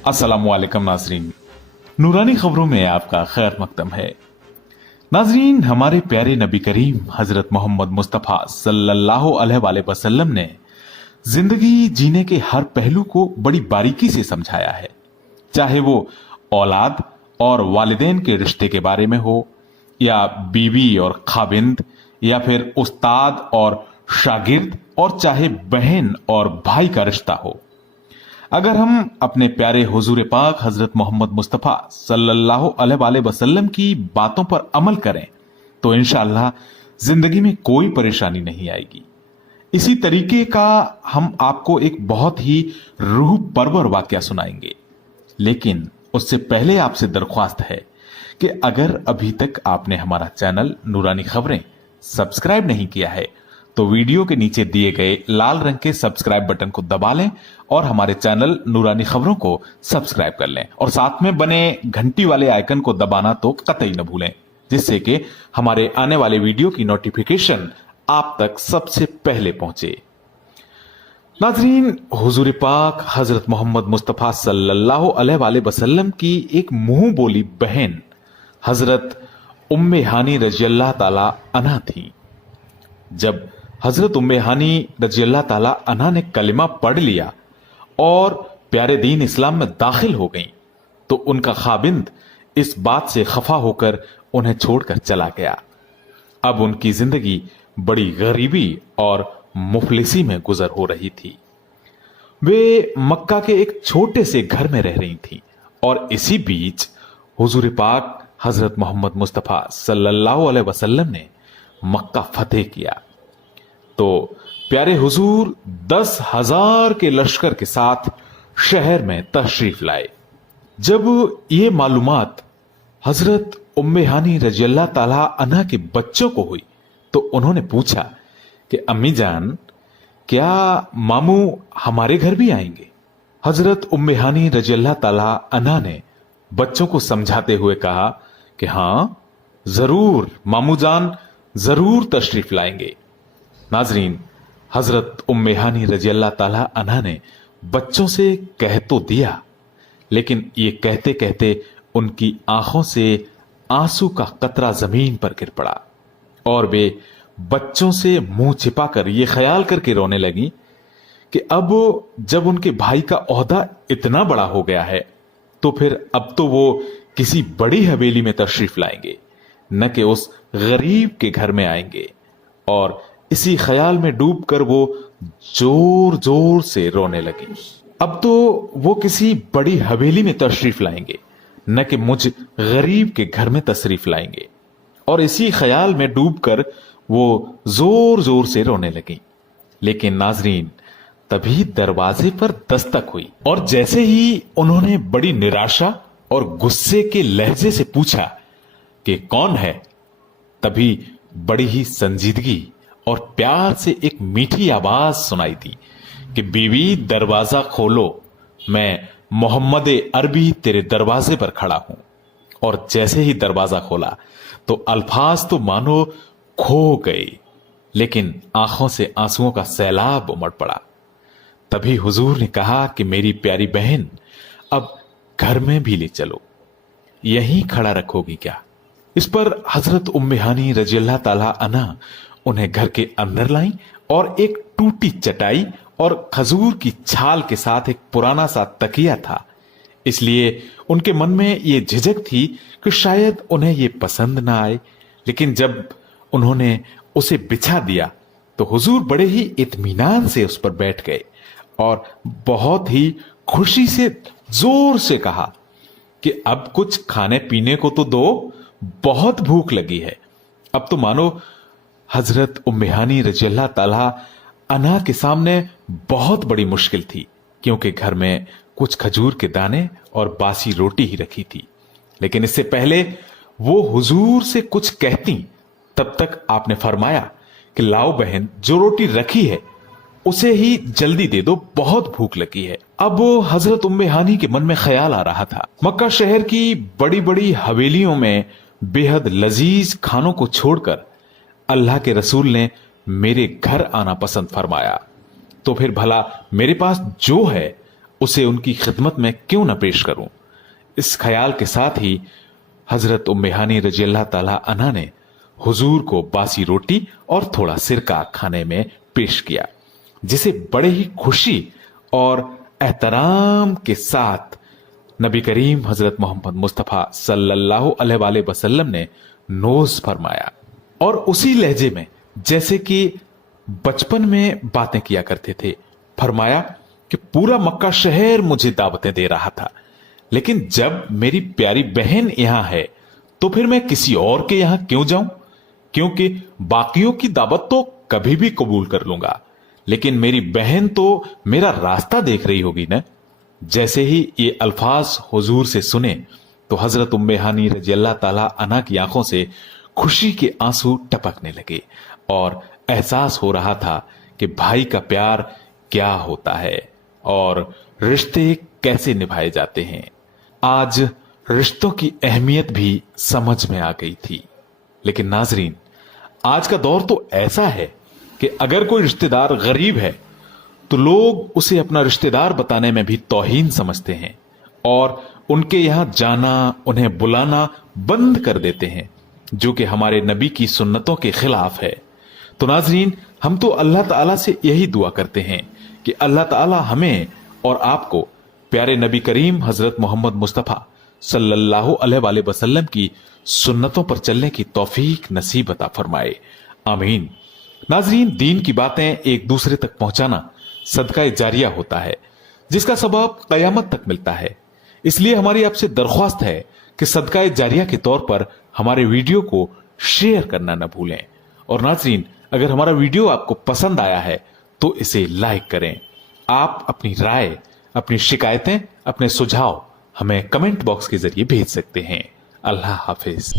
अस्सलामुअलैकुम नाजरीन, नूरानी खबरों में आपका खैर मकदम है। नाजरीन, हमारे प्यारे नबी करीम हजरत मोहम्मद मुस्तफ़ा सल्लल्लाहु अलैहि वसल्लम ने जिंदगी जीने के हर पहलू को बड़ी बारीकी से समझाया है, चाहे वो औलाद और वालिदैन के रिश्ते के बारे में हो, या बीवी और खाविंद, या फिर उस्ताद और शागिर्द, और चाहे बहन और भाई का रिश्ता हो। अगर हम अपने प्यारे हुजूर पाक हजरत मोहम्मद मुस्तफ़ा सल्लल्लाहु अलैहि वसल्लम की बातों पर अमल करें तो इंशाअल्लाह जिंदगी में कोई परेशानी नहीं आएगी। इसी तरीके का हम आपको एक बहुत ही रूह परवर वाकया सुनाएंगे, लेकिन उससे पहले आपसे दरख्वास्त है कि अगर अभी तक आपने हमारा चैनल नूरानी खबरें सब्सक्राइब नहीं किया है तो वीडियो के नीचे दिए गए लाल रंग के सब्सक्राइब बटन को दबा लें और हमारे चैनल नूरानी खबरों को सब्सक्राइब कर लें, और साथ में बने घंटी वाले आइकन को दबाना तो कतई न भूलें, जिससे कि हमारे आने वाले वीडियो की नोटिफिकेशन आप तक सबसे पहले पहुंचे। नाजरीन, हुजूर पाक हजरत मोहम्मद मुस्तफ़ा सल्लल्लाहु अलैहि वसल्लम की एक मुंह बोली बहन हजरत उम्मे हानी रज़ियल्लाहु ताला अन्हा थी। जब हजरत उम्मे हानी रज़ियल्लाहु ताला अन्हा ने कलिमा पढ़ लिया और प्यारे दीन इस्लाम में दाखिल हो गईं, तो उनका खाविंद इस बात से खफा होकर उन्हें छोड़कर चला गया। अब उनकी जिंदगी बड़ी गरीबी और मुफलिसी में गुजर हो रही थी। वे मक्का के एक छोटे से घर में रह रही थी, और इसी बीच हुजूर पाक हजरत मोहम्मद मुस्तफ़ा सल्लल्लाहु अलैहि वसल्लम ने मक्का फतेह किया। तो प्यारे हुजूर 10,000 के लश्कर के साथ शहर में तशरीफ लाए। जब ये मालूमात हजरत उम्मे हानी रज़ियल्लाहु ताला अन्हा के बच्चों को हुई तो उन्होंने पूछा कि अम्मी जान, क्या मामू हमारे घर भी आएंगे? हजरत उम्मे हानी रज़ियल्लाहु ताला अन्हा ने बच्चों को समझाते हुए कहा कि हां जरूर, मामू जान जरूर तशरीफ लाएंगे। नाजरीन, हजरत उम्मे हानी रज़ियल्लाहु ताला अन्हा ने बच्चों से कह तो दिया, लेकिन ये कहते कहते उनकी आंखों से आंसू का कतरा जमीन पर गिर पड़ा, और वे बच्चों से मुंह छिपाकर ये ख्याल करके रोने लगी कि अब जब उनके भाई का ओहदा इतना बड़ा हो गया है तो फिर अब तो वो किसी बड़ी हवेली में तशरीफ लाएंगे, न कि उस गरीब के घर में आएंगे। और इसी ख्याल में डूबकर वो जोर जोर से रोने लगी। अब तो वो किसी बड़ी हवेली में तशरीफ लाएंगे, न कि मुझ गरीब के घर में तशरीफ लाएंगे। और इसी ख्याल में डूबकर वो जोर जोर से रोने लगी। लेकिन नाजरीन, तभी दरवाजे पर दस्तक हुई, और जैसे ही उन्होंने बड़ी निराशा और गुस्से के लहजे से पूछा कि कौन है, तभी बड़ी ही संजीदगी और प्यार से एक मीठी आवाज सुनाई दी कि बीवी दरवाजा खोलो, मैं मोहम्मद अरबी तेरे दरवाजे पर खड़ा हूं। और जैसे ही दरवाजा खोला तो अल्फाज तो मानो खो गए, लेकिन आंखों से आंसुओं का सैलाब उमड़ पड़ा। तभी हुजूर ने कहा कि मेरी प्यारी बहन, अब घर में भी ले चलो, यहीं खड़ा रखोगी क्या? इस पर हजरत उम्मे हानी रज़ियल्लाहु ताला अन्हा उन्हें घर के अंदर लाई, और एक टूटी चटाई और खजूर की छाल के साथ एक पुराना सा तकिया था। इसलिए उनके मन में ये झिझक थी कि शायद उन्हें ये पसंद ना आए, लेकिन जब उन्होंने उसे बिछा दिया तो हुजूर बड़े ही इत्मीनान से उस पर बैठ गए और बहुत ही खुशी से जोर से कहा कि अब कुछ खाने पीने को तो दो, बहुत भूख लगी है। अब तो मानो हजरत उम्मे हानी रज़ियल्लाहु ताला अन्हा के सामने बहुत बड़ी मुश्किल थी, क्योंकि घर में कुछ खजूर के दाने और बासी रोटी ही रखी थी। लेकिन इससे पहले वो हुजूर से कुछ कहती, तब तक आपने फरमाया कि लाओ बहन, जो रोटी रखी है उसे ही जल्दी दे दो, बहुत भूख लगी है। अब हजरत उम्मे हानी के मन में ख्याल आ रहा था, मक्का शहर की बड़ी बड़ी हवेलियों में बेहद लजीज खानों को छोड़कर अल्लाह के रसूल ने मेरे घर आना पसंद फरमाया, तो फिर भला मेरे पास जो है उसे उनकी खिदमत में क्यों न पेश करूं। इस ख्याल के साथ ही हजरत उम्मे हानी रजी अल्लाह ताला अन्हा ने हुजूर को बासी रोटी और थोड़ा सिरका खाने में पेश किया, जिसे बड़े ही खुशी और एहतराम के साथ नबी करीम हजरत मोहम्मद मुस्तफा सल्लल्लाहु अलैहि वसल्लम ने नोज फरमाया, और उसी लहजे में जैसे कि बचपन में बातें किया करते थे फरमाया कि पूरा मक्का शहर मुझे दावतें दे रहा था, लेकिन जब मेरी प्यारी बहन यहां है तो फिर मैं किसी और के यहां क्यों जाऊं, क्योंकि बाकियों की दावत तो कभी भी कबूल कर लूंगा, लेकिन मेरी बहन तो मेरा रास्ता देख रही होगी ना। जैसे ही ये अल्फाज हुजूर से सुने तो हजरत उम्मे हानी रजी अल्लाह ताला अन्हा की आंखों से खुशी के आंसू टपकने लगे और एहसास हो रहा था कि भाई का प्यार क्या होता है और रिश्ते कैसे निभाए जाते हैं। आज रिश्तों की अहमियत भी समझ में आ गई थी। लेकिन नाजरीन, आज का दौर तो ऐसा है कि अगर कोई रिश्तेदार गरीब है तो लोग उसे अपना रिश्तेदार बताने में भी तौहीन समझते हैं और उनके यहां जाना, उन्हें बुलाना बंद कर देते हैं, जो कि हमारे नबी की सुन्नतों के खिलाफ है। तो नाजरीन, हम तो अल्लाह ताला से यही दुआ करते हैं कि अल्लाह ताला हमें और आपको प्यारे नबी करीम हजरत मोहम्मद मुस्तफा सल्लल्लाहु अलैहि वसल्लम की सुन्नतों पर चलने की तौफीक नसीब अता फरमाए, आमीन। नाजरीन, दीन की बातें एक दूसरे तक पहुंचाना सदका जारिया होता है, जिसका सबब कयामत तक मिलता है। इसलिए हमारी आपसे दरख्वास्त है कि सदका जारिया के तौर पर हमारे वीडियो को शेयर करना न भूलें। और नाजरीन, अगर हमारा वीडियो आपको पसंद आया है तो इसे लाइक करें। आप अपनी राय, अपनी शिकायतें, अपने सुझाव हमें कमेंट बॉक्स के जरिए भेज सकते हैं। अल्लाह हाफिज।